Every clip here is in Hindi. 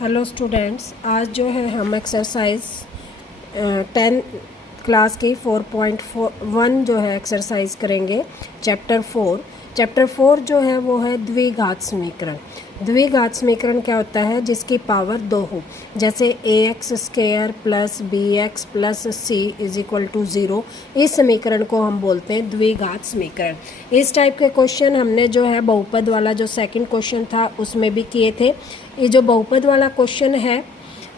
हेलो स्टूडेंट्स, आज जो है हम एक्सरसाइज 10 क्लास की 4.1 जो है एक्सरसाइज करेंगे। चैप्टर 4 जो है वो है द्विघात समीकरण। द्विघात समीकरण क्या होता है? जिसकी पावर 2 हो, जैसे ax square plus bx plus c is equal to 0। इस समीकरण को हम बोलते हैं द्विघात समीकरण। इस टाइप के क्वेश्चन हमने जो है बहुपद वाला जो सेकंड क्वेश्चन था उसमें भी किए थे। ये जो बहुपद वाला क्वेश्चन है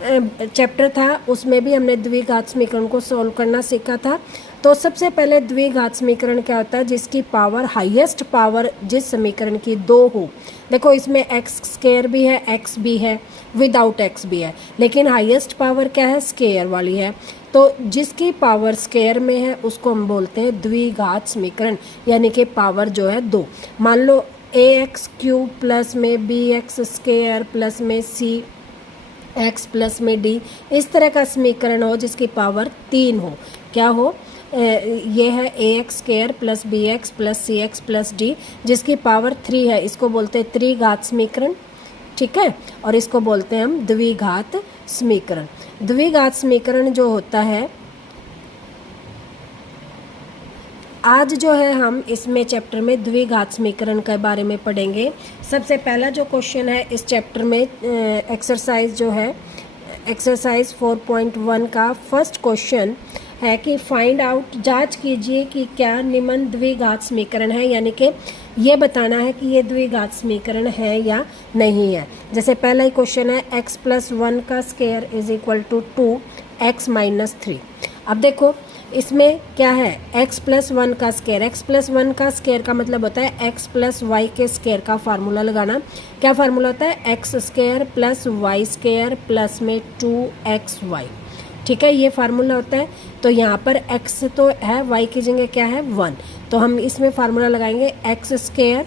चैप्टर था उसमें भी हमने द्विघात समीकरण को सॉल्व करना सीखा था। तो सबसे पहले द्विघात समीकरण क्या होता है? जिसकी पावर हाईएस्ट पावर जिस समीकरण की 2 हो। देखो इसमें एक्स स्क्वायर भी है, एक्स भी है, विदाउट एक्स भी है, लेकिन हाईएस्ट पावर क्या है? स्क्वायर वाली है। तो जिसकी पावर स्क्वायर में है उसको हम बोलते हैं द्विघात समीकरण, यानी कि पावर जो है 2। मान लो ए एक्स क्यूब प्लस में बी एक्स स्क्वायर प्लस में सी एक्स प्लस में डी, इस तरह का समीकरण हो जिसकी पावर 3 हो। क्या हो? ये है A X square plus B X plus C X plus D, जिसकी पावर 3 है। इसको बोलते हैं त्रिघात समीकरण, ठीक है। और इसको बोलते हैं हम द्विघात समीकरण। द्विघात समीकरण जो होता है, आज जो है हम इसमें चैप्टर में द्विघात समीकरण के बारे में पढ़ेंगे। सबसे पहला जो क्वेश्चन है इस चैप्टर में एक्सरसाइज जो है एक्सरसाइज 4.1 का फर्स्ट क्वेश्चन है कि फाइंड आउट, जांच कीजिए कि क्या निम्न द्विघात समीकरण है, यानी कि ये बताना है कि ये द्विघात समीकरण है या नहीं है। जैसे पहला ही क्वेश्चन है x प्लस 1 का square is equal to 2x minus 3। अब देखो इसमें क्या है? x प्लस 1 का स्क्वायर, x प्लस 1 का स्क्वायर का मतलब होता है x प्लस वाई के स्क्वायर का फार्मूला लगाना। क्या फार्मूला होता है? X square plus Y square plus में 2xy, ठीक है, ये फार्मूला होता है। तो यहाँ पर x तो है, y की जगह क्या है? 1। तो हम इसमें फार्मूला लगाएंगे एक्स स्क्वायर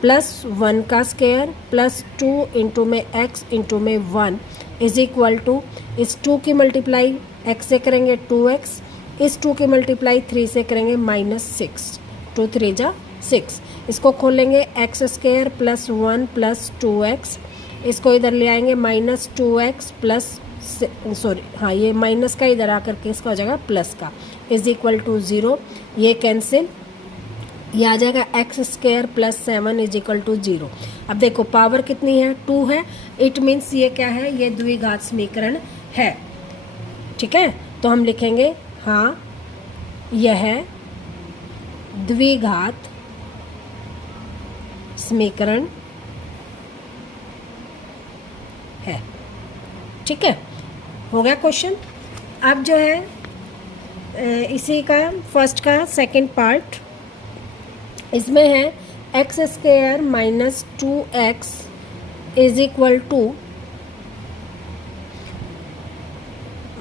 प्लस 1 का स्क्वायर प्लस 2 इंटू में x इंटू में 1 इज इक्वल टू, इस 2 की मल्टीप्लाई x से करेंगे 2x, इस 2 की मल्टीप्लाई 3 से करेंगे -6, 2 3 जा 6। इसको खोलेंगे x square plus 1 plus 2x, इसको इधर ले आएंगे -2x प्लस ये माइनस का इधर आकर के इसका हो जाएगा प्लस का, इज इक्वल टू 0। ये कैंसिल, ये आ जाएगा X square plus 7 is equal to 0। अब देखो पावर कितनी है? 2 है। इट मीन्स ये क्या है? ये द्विघात समीकरण है, ठीक है। तो हम लिखेंगे हाँ यह द्विघात समीकरण है, ठीक है। हो गया क्वेश्चन। अब जो है इसी का फर्स्ट का सेकंड पार्ट, इसमें है X square minus 2x is equal to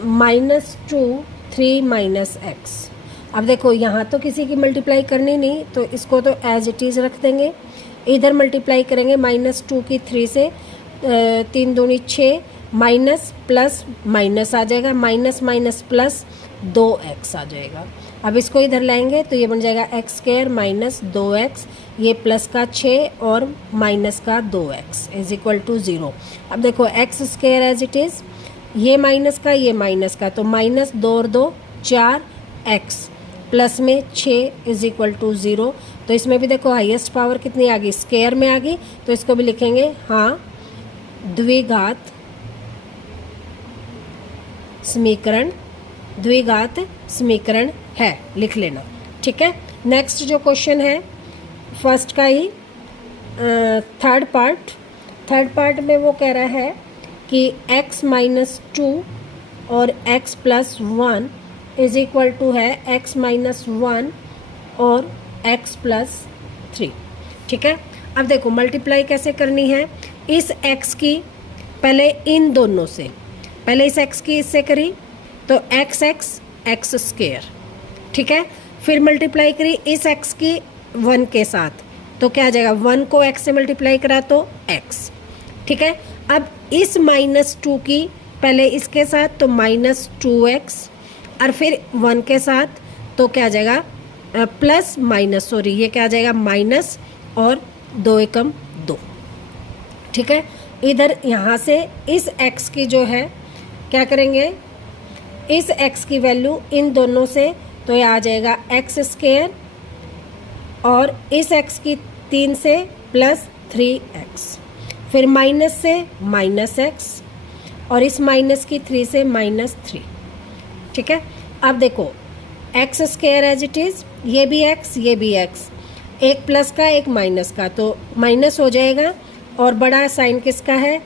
-2 3 minus X. अब देखो यहाँ तो किसी की मल्टीप्लाई करनी नहीं, तो इसको तो एज इट इज़ रख देंगे। इधर मल्टीप्लाई करेंगे -2 की 3 से, 3 दूनी 6, माइनस प्लस माइनस आ जाएगा, माइनस माइनस प्लस 2x आ जाएगा। अब इसको इधर लाएंगे तो ये बन जाएगा एक्स स्क्वायर माइनस 2x, ये प्लस का 6 और माइनस का 2x इज इक्वल टू 0। अब देखो X square as it is, ये माइनस का ये माइनस का, तो माइनस 2 और 2 4x प्लस में 6 इज इक्वल टू 0। तो इसमें भी देखो हाईएस्ट पावर कितनी आ गई? स्क्वायर में आ गई। तो इसको भी लिखेंगे हाँ द्विघात समीकरण, द्विघात समीकरण है, लिख लेना, ठीक है। नेक्स्ट जो क्वेश्चन है फर्स्ट का ही थर्ड पार्ट में वो कह रहा है कि x माइनस 2 और x plus 1 is equal to है x माइनस 1 और x प्लस 3, ठीक है। अब देखो मल्टीप्लाई कैसे करनी है? इस x की पहले इन दोनों से, पहले इस x की इससे करी तो x स्क्वायर, ठीक है। फिर मल्टीप्लाई करी इस x की 1 के साथ, तो क्या आ जाएगा? 1 को x से मल्टीप्लाई करा तो x, ठीक है। अब इस -2 की पहले इसके साथ तो -2x और फिर 1 के साथ तो क्या आ जाएगा? प्लस माइनस, सॉरी ये क्या आ जाएगा? माइनस और 2 एकम 2, ठीक है। इधर यहाँ से इस x की जो है क्या करेंगे, इस x की वैल्यू इन दोनों से, तो ये आ जाएगा एक्स स्क्वायर, और इस x की 3 से प्लस 3x, फिर माइनस से माइनस x, और इस माइनस की 3 से -3। ठीक है, अब देखो X square as it is, ये भी x ये भी x, एक प्लस का एक माइनस का, तो माइनस हो जाएगा, और बड़ा साइन किसका है,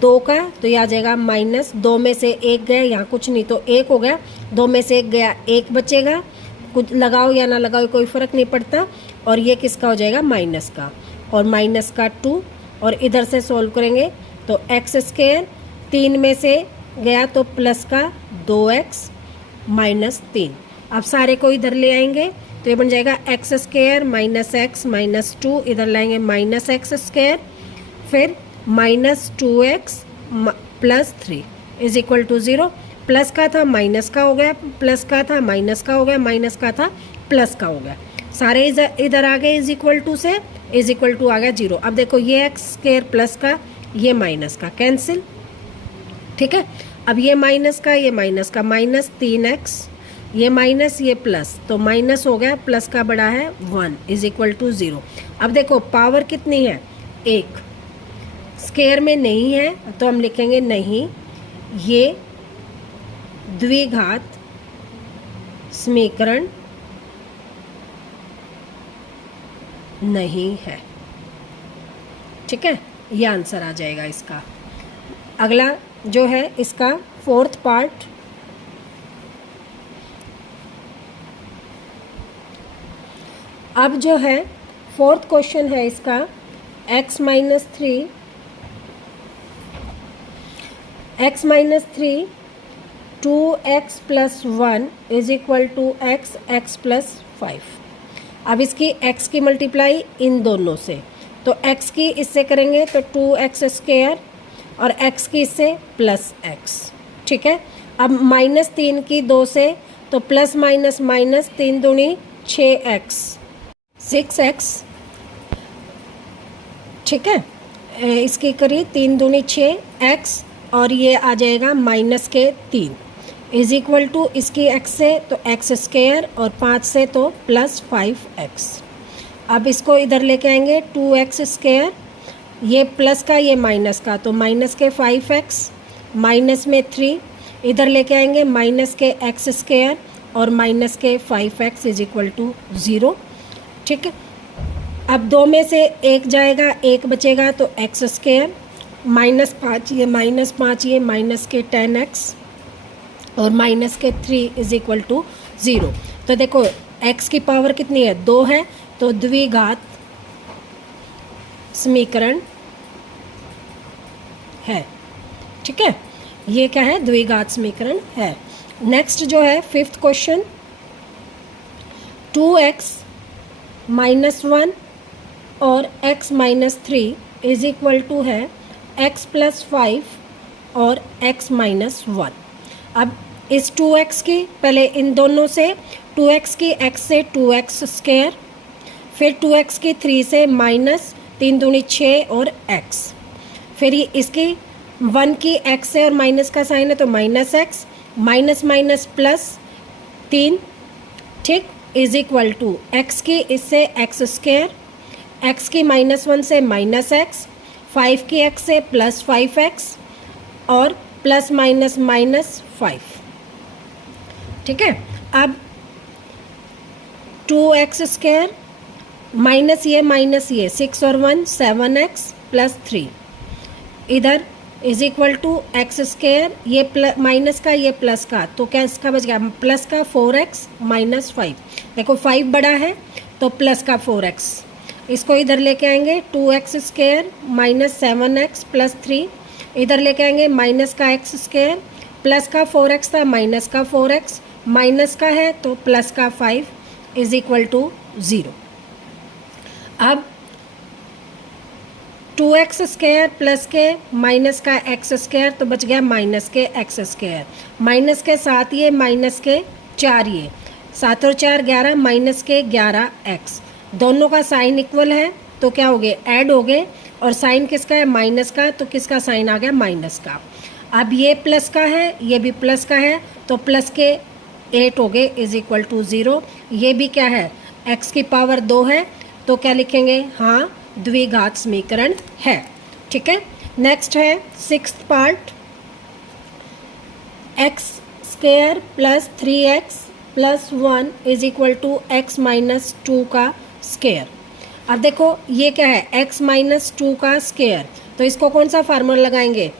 2 का, तो ये आ जाएगा माइनस, 2 में से 1 गया, यहाँ कुछ नहीं तो 1 हो गया, 2 में से 1 गया, 1 बचेगा, कुछ लगाओ या ना लगाओ कोई फ़र्क नहीं पड़ता, और ये किसका हो जाएगा, माइनस का, और माइनस का 2, और इधर से सोल्व करेंगे तो एक्स स्क्वायर 3 में से गया तो प्लस का 2x -3। अब सारे को इधर ले आएंगे तो ये बन जाएगा एक्स स्क्वायर -x -2, इधर लाएंगे -x स्क्वायर, फिर -2x +3 is equal to 0। Plus का था माइनस का हो गया, प्लस का था माइनस का हो गया, माइनस का था प्लस का हो गया, सारे इधर आ गए, इज इक्वल टू से इज इक्वल टू आ गया 0। अब देखो ये एक्स स्क्वायर प्लस का ये माइनस का कैंसिल। ठीक है, अब ये माइनस का -3x, ये माइनस ये प्लस, तो माइनस हो गया, प्लस का बड़ा है 1 इज इक्वल टू 0। अब देखो पावर कितनी है, 1, स्क्वायर में नहीं है तो हम लिखेंगे नहीं, ये द्विघात समीकरण नहीं है। ठीक है, ये आंसर आ जाएगा इसका। अगला जो है इसका 4th पार्ट, अब जो है 4th क्वेश्चन है इसका, x -3 2x + 1 is equal to x + 5। अब इसकी x की मल्टीप्लाई इन दोनों से, तो x की इससे करेंगे तो 2x स्क्वायर, और x की इससे +x। ठीक है, अब -3 की 2 से, तो प्लस माइनस माइनस 3 दूनी 6x 6x। ठीक है, इसकी करिए 3 दूनी 6x, और ये आ जाएगा -3 इज इक्वल टू इसकी x से तो x स्क्वायर, और 5 से तो +5x। अब इसको इधर लेके आएंगे 2x स्क्वायर, ये प्लस का ये माइनस का, तो माइनस के 5x, माइनस में 3, इधर लेके आएंगे माइनस के x स्क्वायर और माइनस के 5x इज इक्वल टू 0। ठीक है, अब 2 में से 1 जाएगा, 1 बचेगा, तो x स्क्वायर, -5 ये -5 ये माइनस के 10x, और माइनस के 3 इज इक्वल टू 0। तो देखो x की पावर कितनी है, 2 है, तो द्विघात समीकरण है। ठीक है, ये क्या है, द्विघात समीकरण है। नेक्स्ट जो है 5th क्वेश्चन, 2x -1 और x -3 इज इक्वल टू है x + 5 और x -1। अब इस 2x की पहले इन दोनों से, 2x की x से 2x स्क्वायर, फिर 2x की 3 से -3 दूनी 6 और x, फिर ये इसकी 1 की x से, और माइनस का साइन है तो -x, माइनस माइनस +3। ठीक, इज इक्वल टू x की इससे x स्क्वायर, x की -1 से -x, 5 की x से +5x, और ±-5। ठीक है, अब 2x स्क्वायर माइनस ये 6 और 1 7x +3, इधर is equal to x square, ये माइनस का ये प्लस का, तो क्या इसका बच गया, प्लस का 4x -5। देखो 5 बड़ा है तो प्लस का 4x, इसको इधर लेके आएंगे 2x स्क्वायर -7x +3, इधर लेके आएंगे माइनस का x स्क्वायर, प्लस का 4x था माइनस का 4x, माइनस का है तो प्लस का 5 इज इक्वल टू 0। अब 2x स्क्वायर प्लस के माइनस का x स्क्वायर, तो बच गया माइनस के x स्क्वायर, माइनस के 7 ये माइनस के 4 ये, 7 और 4 11, माइनस के 11x, दोनों का साइन इक्वल है तो क्या हो गए, ऐड हो गए, और साइन किसका है, माइनस का, तो किसका साइन आ गया, माइनस का। अब ये प्लस का है, ये भी प्लस का है, तो प्लस के 8 हो गए इज इक्वल टू 0। ये भी क्या है, x की पावर 2 है, तो क्या लिखेंगे, हाँ द्विघात समीकरण है। ठीक है, नेक्स्ट है 6th part, x square plus 3x plus 1 is equal to x minus 2 का स्क्वायर। अब देखो ये क्या है, x माइनस 2 का स्क्वायर, तो इसको कौन सा फार्मूला लगाएंगे,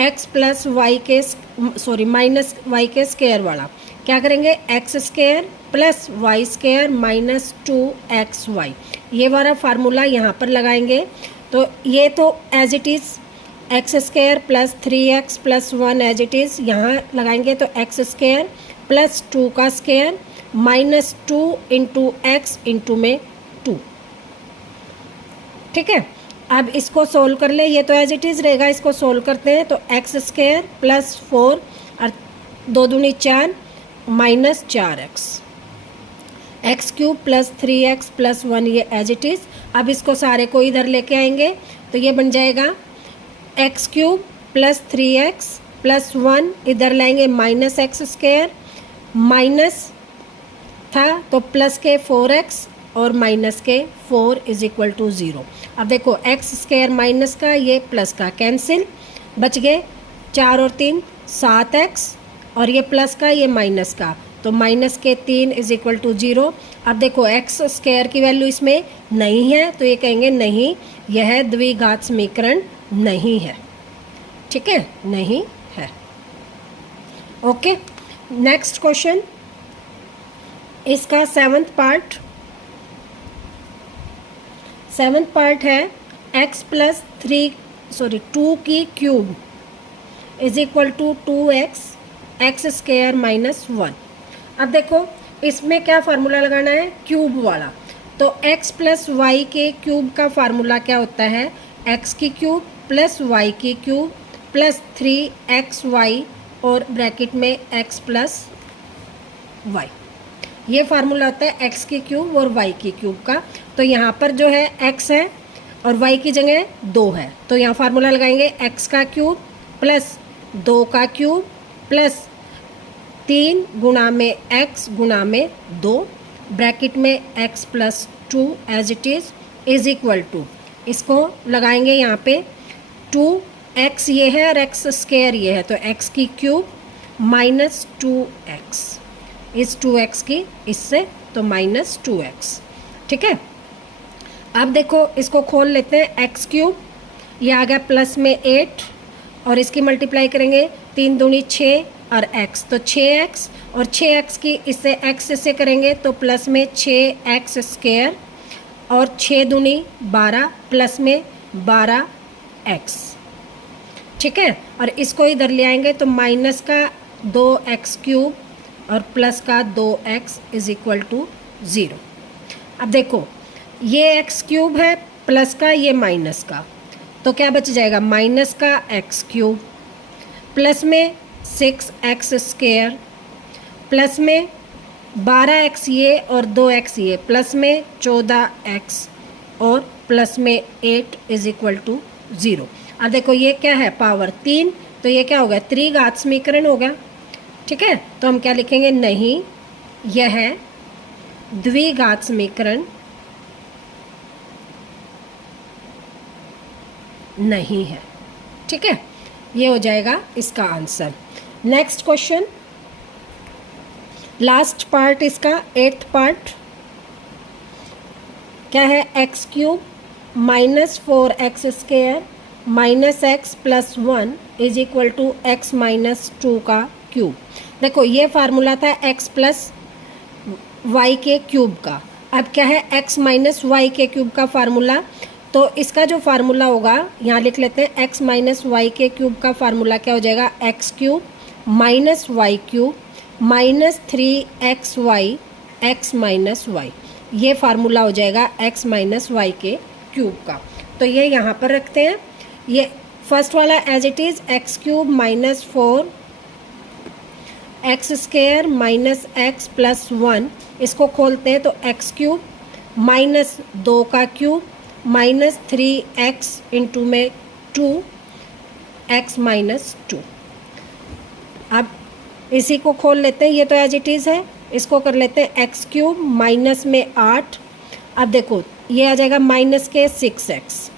x प्लस वाई के माइनस वाई के स्क्वायर वाला। क्या करेंगे, X square plus Y square minus 2xy, ये वाला फार्मूला यहाँ पर लगाएंगे। तो ये तो as it is X square plus 3x plus 1 as it is यहाँ लगाएंगे, तो एक्स स्क्वायर प्लस 2 का square minus 2 into X into में 2। ठीक है, अब इसको सोल्व कर ले, ये तो एज इट इज़ रहेगा, इसको सोल्व करते हैं। तो एक्स स्क्वायर प्लस 4 और 2 दूनी 4 minus 4x, x cube plus 3x plus 1, ये एज इट इज़। अब इसको सारे को इधर लेके आएंगे, तो ये बन जाएगा x cube plus 3x plus 1, इधर लाएंगे माइनस एक्स स्क्वायर, माइनस था तो प्लस के 4x और माइनस के 4 इज इक्वल टू 0। अब देखो एक्स स्क्वायर माइनस का, ये प्लस का कैंसिल, बच गए 4 और 3 7x, और ये प्लस का ये माइनस का, तो माइनस के 3 इज इक्वल टू 0। अब देखो एक्स स्क्वायर की वैल्यू इसमें नहीं है, तो ये कहेंगे नहीं, यह द्विघात समीकरण नहीं है। ठीक है, नहीं है। ओके, नेक्स्ट क्वेश्चन, इसका 7th पार्ट है x प्लस 2 की cube is equal to 2x X square minus 1। अब देखो इसमें क्या फार्मूला लगाना है, क्यूब वाला। तो x प्लस वाई के क्यूब का फार्मूला क्या होता है, x की क्यूब प्लस वाई की क्यूब प्लस 3xy और ब्रैकेट में x प्लस वाई, ये फार्मूला होता है x की क्यूब और y की क्यूब का। तो यहाँ पर जो है x है और y की जगह 2 है, तो यहाँ फार्मूला लगाएंगे x का क्यूब प्लस 2 का क्यूब प्लस 3 गुणा में x गुणा में 2, ब्रैकेट में x plus 2 as it is equal to, इसको लगाएंगे यहाँ पे 2x ये है और x स्क्वायर ये है, तो x की क्यूब माइनस 2x, इस 2x की इससे, तो माइनस 2x। ठीक है, अब देखो इसको खोल लेते हैं, x क्यूब ये आ गया प्लस में 8 और इसकी मल्टीप्लाई करेंगे 3 दूनी 6 और x, तो 6x और 6x की इससे x से करेंगे तो प्लस में 6x स्क्वायर और 6 दूनी 12 प्लस में 12x। ठीक है, और इसको इधर ले आएंगे तो माइनस का 2x क्यूब और प्लस का 2x इज इक्वल टू 0। अब देखो ये x क्यूब है प्लस का ये माइनस का, तो क्या बच जाएगा, माइनस का x क्यूब प्लस में 6x स्क्वायर प्लस में 12x ये और 2x ये प्लस में 14x और प्लस में 8 इज इक्वल टू 0। अब देखो ये क्या है, पावर 3, तो ये क्या होगा, त्रिघात समीकरण होगा। ठीक है, तो हम क्या लिखेंगे, नहीं यह द्विघात समीकरण नहीं है। ठीक है, ये हो जाएगा इसका answer. Next question, last part इसका 8th पार्ट क्या है, X cube minus 4x square minus x plus 1 is equal to X minus 2 का क्यूब। देखो ये फार्मूला था x प्लस वाई के क्यूब का, अब क्या है x माइनस वाई के क्यूब का फार्मूला, तो इसका जो फार्मूला होगा यहाँ लिख लेते हैं, x माइनस वाई के क्यूब का फार्मूला क्या हो जाएगा, x cube minus Y cube minus 3xy x minus Y, ये फार्मूला हो जाएगा x माइनस वाई के क्यूब का। तो ये यहाँ पर रखते हैं, ये फर्स्ट वाला as it is X cube minus 4 X square minus X plus 1, इसको खोलते हैं तो एक्स क्यूब माइनस 2 का क्यूब -3x इंटू में 2x -2। अब इसी को खोल लेते हैं, ये तो एज इट इज़ है, इसको कर लेते हैं x³ माइनस में 8। अब देखो ये आ जाएगा माइनस के 6x,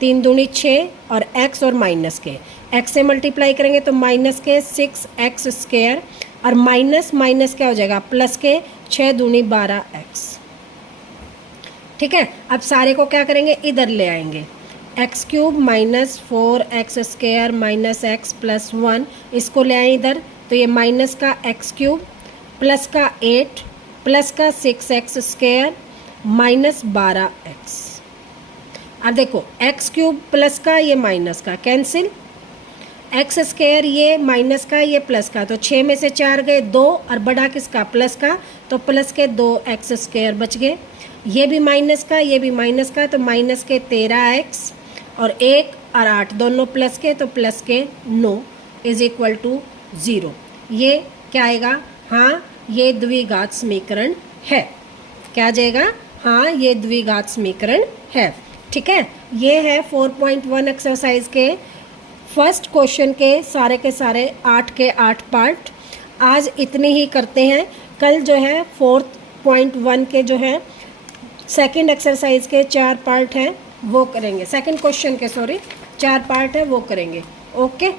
3 दूनी 6 और x और माइनस के x से मल्टीप्लाई करेंगे तो माइनस के 6x² और माइनस माइनस क्या हो जाएगा प्लस के 6 दूनी 12x। ठीक है, अब सारे को क्या करेंगे इधर ले आएंगे, x³ minus 4x² minus x plus 1, इसको ले आए इधर तो ये माइनस का x³ प्लस का 8 प्लस का 6x² माइनस 12x। अब देखो x³ प्लस का ये माइनस का कैंसिल, x² ये माइनस का ये प्लस का, तो 6 में से 4 गए 2 और बड़ा किसका प्लस का, तो प्लस के 2x² बच गए। ये भी माइनस का ये भी माइनस का, तो माइनस के 13x और 1 और 8 दोनों प्लस के, तो प्लस के 9 इज इक्वल टू 0। ये क्या आएगा, हाँ ये द्विघात समीकरण है। क्या आ जाएगा, हाँ ये द्विघात समीकरण है। ठीक है, ये है 4.1 एक्सरसाइज के फर्स्ट क्वेश्चन के सारे 8 के 8 पार्ट। आज इतने ही करते हैं, कल जो है 4.1 के जो है सेकंड एक्सरसाइज के 4 पार्ट हैं वो करेंगे, सेकंड क्वेश्चन के 4 पार्ट है वो करेंगे। ओके।